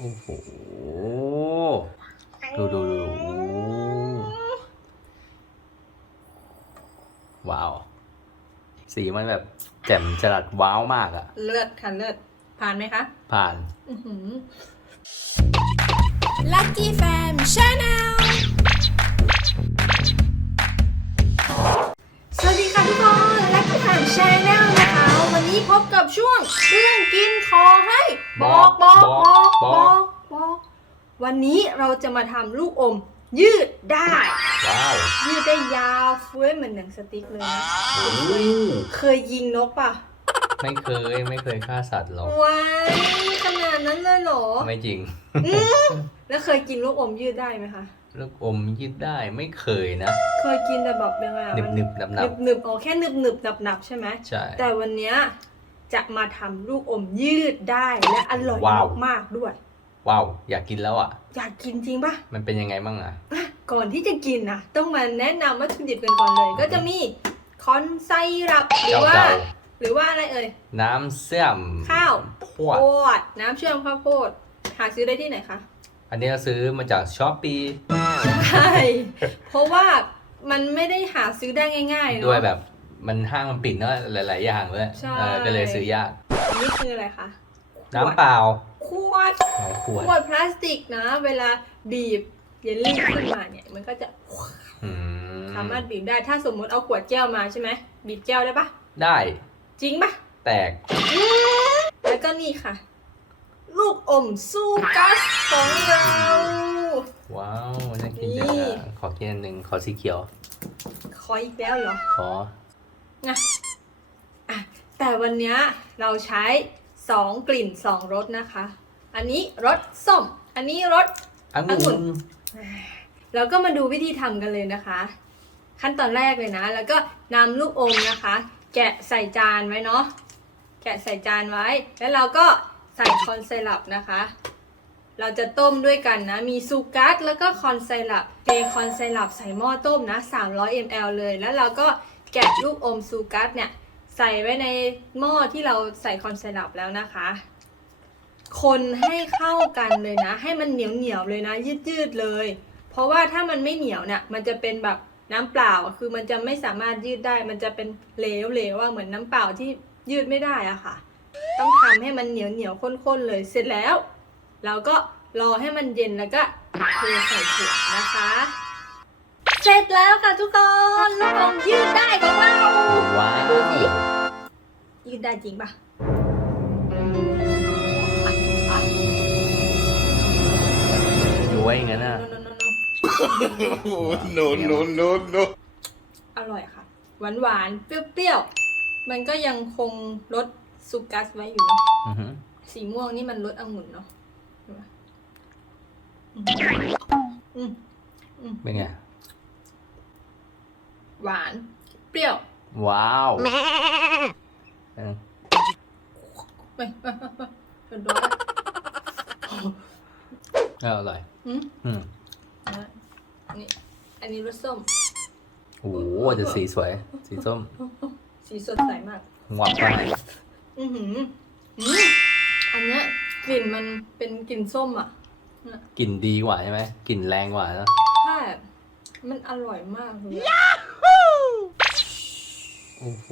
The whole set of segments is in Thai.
โอ้โห ดูดูดูโอ้ว้าว สีมันแบบแจ่มจรัสว้าวมากอะเลือดค่ะเลือดผ่านไหมคะ ผ่านอื้อหือ Lucky Fam Channel สวัสดีค่ะทุกคนและก็ผ่าน นนี้พบกับช่วงเรื่องกินขอให้บอกบอกบอกบอกบอกวันนี้เราจะมาทำลูกอม ยืดได้ ว้าวยืดได้ยาวเฟ้ยเหมือนหนังสติ๊กเลยนะโอ้เคยยิงนกป่ะไม่เคยไม่เคยฆ่าสัตว์หรอกว้ายขนาดนั้นเลยเหรอไม่จริง แล้วเคยกินลูกอมยืดได้ไหมคะ ลูกอมยืดได้ไม่เคยนะเคยกินแต่แบบยังไงอะหนึบมัหนึบๆหนับหหนันึบบหนึบอ๋อแค่หนึบหนึบหนับหนับใช่ไหม ใช่ แต่วันเนี้ยจะมาทำลูกอมยืดได้และอร่อยว้าว มากๆด้วย ว้าว อยากกินแล้วอะ อยากกินจริงปะมันเป็นยังไงบ้างอะ อะก่อนที่จะกินนะต้องมาแนะนำวัตถุดิบกันก่อนเลย ก็จะมีคอนไซรัปหรือว่า เจ้า หรือว่าอะไรเอ่ย น้ำเสื่อมข้าว พวดโพดน้ำเชื่อมข้าวโพดหาซื้อได้ที่ไหนคะ อันนี้เราซื้อมาจากช้อปปี ใช่ เพราะว่ามันไม่ได้หาซื้อได้ง่ายๆเนาะด้วยแบบมันห้างมันปิดเนอะหลาย ๆ อย่างเลยใช่ เออก็เลยซื้อยาก อันนี้คืออะไรคะน้ำเปล่าขวดสองขขวดวดพลาสติกนะ เวลาบีบเยลลี่ขึ้นมาเนี่ย มันก็จะอืมสามารถบีบได้ถ้าสมมติเอาขวดแก้วมาใช่ไหมบีบแก้วได้ปะได้จริงปะแตกแล้วก็นี่ค่ะ ลูกอมซูกัสของเรา ว้าวน่ากินจังนี่อะขอกินอันหนึ่งขอสีเขียว ขออีกแล้วเหรอ ขออะอะแต่วันเนี้ยเราใช้2กลิ่น2รสนะคะ อันนี้รสส้ม อันนี้รสองุองุ่่นนเราก็มาดูวิธีทำกันเลยนะคะ ขั้นตอนแรกเลยนะ แล้วก็นำลูกอมนะคะ แกะใส่จานไว้เนาะแกะใส่จานไว้ แล้วเราก็ใส่คอนไซรัปนะคะ เราจะต้มด้วยกันนะ มีซูกัสแล้วก็คอนไซรัปเทคอนไซรัปใส่หม้อต้มนะ 300 ml เลย แล้วเราก็แกะลูกอมซูกัสเนี่ย ใส่ไว้ในหม้อที่เราใส่คอนไซรัปแล้วนะคะ คนให้เข้ากันเลยนะ ให้มันเหนียวเหนียวเลยนะ ยืดยืดๆเลย เพราะว่าถ้ามันไม่เหนียวเนี่ย มันจะเป็นแบบน้ำเปล่า คือมันจะไม่สามารถยืดได้ มันจะเป็นเหลวเหลวว่าเหมือนน้ำเปล่าที่ยืดไม่ได้อะค่ะ ต้องทำให้มันเหนียวเหนียวข้นๆเลย เสร็จแล้ว เราก็รอให้มันเย็นแล้วก็เทใส่ขวดนะคะ เสร็จแล้วค่ะทุกคนลูกอมยืดได้ของเราว้าดูสิวยืดได้จริงปะย้วยอย่างนั้นอะโนโนโน no, no, no, no. อร่อยค่ะ หวานหวานๆเปรี้ยวๆ มันก็ยังคงรสซูกัสไว้อยู่เนาะอือหือสีม่วงนี่มันรสองุ่นเนาะ เห็นปะอืมอืมเป็นไง หวาน เปรี้ยว ว้าวเออไม่ไม่ไม่ไม่เป็นร้อยเอออร่อยอืมอืมอันนี้อันนี้รสส้ม โอ้โหจะสีสวย สีส้ม สีสดใสมากหวานไปอือหืออืมอันเนี้ย กลิ่นมันเป็นกลิ่นส้มอะกลิ่นดีกว่าใช่ไหมกลิ่นแรงกว่านะใช่มันอร่อยมากเลยอะโอ้โห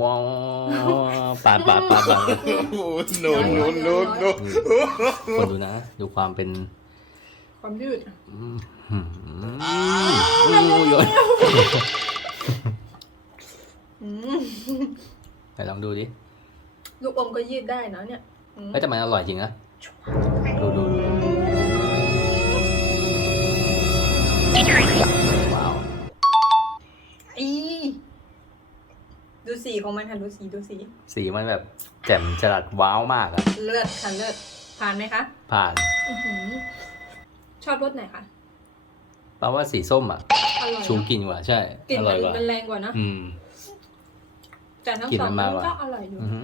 ว้าวปาดปาดปาดปาด Oh, no, no, no, no. คนดูนะ ดูความเป็น ความยืดอืมอืมอู้ยยอืมไหนลองดูดิ ลูกอมก็ยืดได้นะเนี่ยอืมเอ้ยแต่มันอร่อยจริงนะดูดูดูว้าวอีดูสีของมันค่ะดูสีดูสี สีมันแบบแจ่มจรัสว้าวมากอะเลือดค่ะเลือดผ่านไหมคะ ผ่านอื้อหือ ชอบรสไหนคะแปลว่าสีส้มอะ อร่อยชูเนอะกลิ่นกว่าใช่ กลิ่นอมัร่อยนกว่า มันแรงกว่านะอืม แต่ทั้งกลิ่นสองมันมัมานกกว่า ก็อร่อยอยู่อือฮึ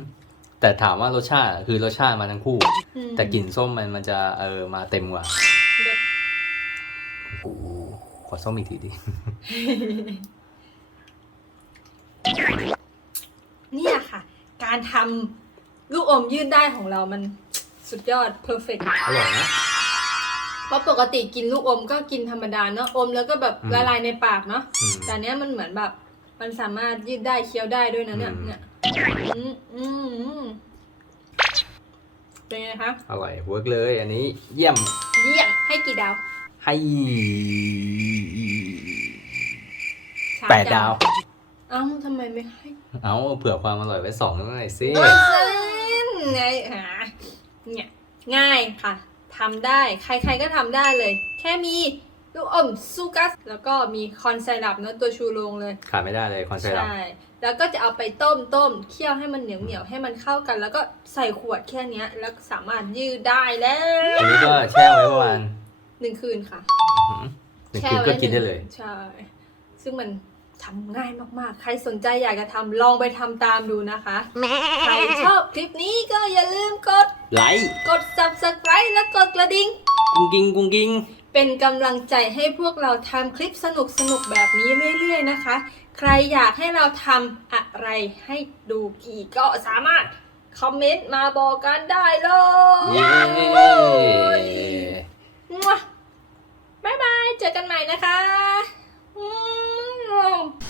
แต่ถามว่ารสชาติอะคือรสชาติมาทั้งคู่ อืมแต่กลิ่นส้มมันมันจะเออมาเต็มกว่าเลิศโอ้โหขอส้มอีกทีดิ เนี่ยค่ะ การทำลูกอมยืดได้ของเรามัน สุดยอดเพอร์เฟกอร่อยนะเพ ราะปกติกินลูกอมก็กินธรรมดาเนาะอมแล้วก็แบบอืม ละลายในปากเนาะอืม แต่อันเนี้ยมันเหมือนแบบ มันสามารถยืดได้เคี้ยวได้ด้วยนะเนี่ยอืม เนี่ยอืมอืมอืมเป็นไงคะอร่อยเวิร์กเลย อันนี้เยี่ยมเยี่ยมให้กี่ดาวให้สมแปดดาว เอ้าทำไมไม่ให้ เอาเผื่อความอร่อยไว้สองหน่อยสิโอ้ยเซนไงหาเนี่ยง่ายค่ะ ทำได้ ใครๆก็ทำได้เลย แค่มีลูกอมซูกัส แล้วก็มีคอนไซรัปเนอะตัวชูโรงเลยขาดไม่ได้เลยคอนเสิร์ตใช่แล้วก็จะเอาไปต้มต้มเคี่ยวให้มันเหนียวเหนียวๆให้มันเข้ากัน แล้วก็ใส่ขวดแค่เนี้ยแล้วสามารถยืดได้แล้วอันนี้ก็แช่ไว้ประมาณหนึ่งคืนค่ะหืมหนึ่งคืนก็กินได้เลย ใช่ ซึ่งมัน ทำง่ายมากๆ ใครสนใจอยากจะทำลองไปทำตามดูนะคะ ใครชอบคลิปนี้ก็อย่าลืมกด ไลค์ กด subscribe และกดกระดิ่ง กุ้งกิ้งกุ้งกิ้งเป็นกำลังใจให้พวกเราทำคลิปสนุกๆแบบนี้เรื่อย ๆ นะคะ ใครอยากให้เราทำอะไรให้ดูอีกก็สามารถคอมเมนต์มาบอกกันได้เลยเย้มั่วบ๊ายบาย เจอกันใหม่นะคะอืม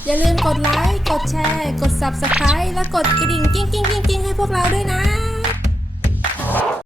อย่าลืมกดไลค์ กดแชร์ กด Subscribe และกดกระดิ่งกิ้งกิ้งกิ้งกิ้งให้พวกเราด้วยนะ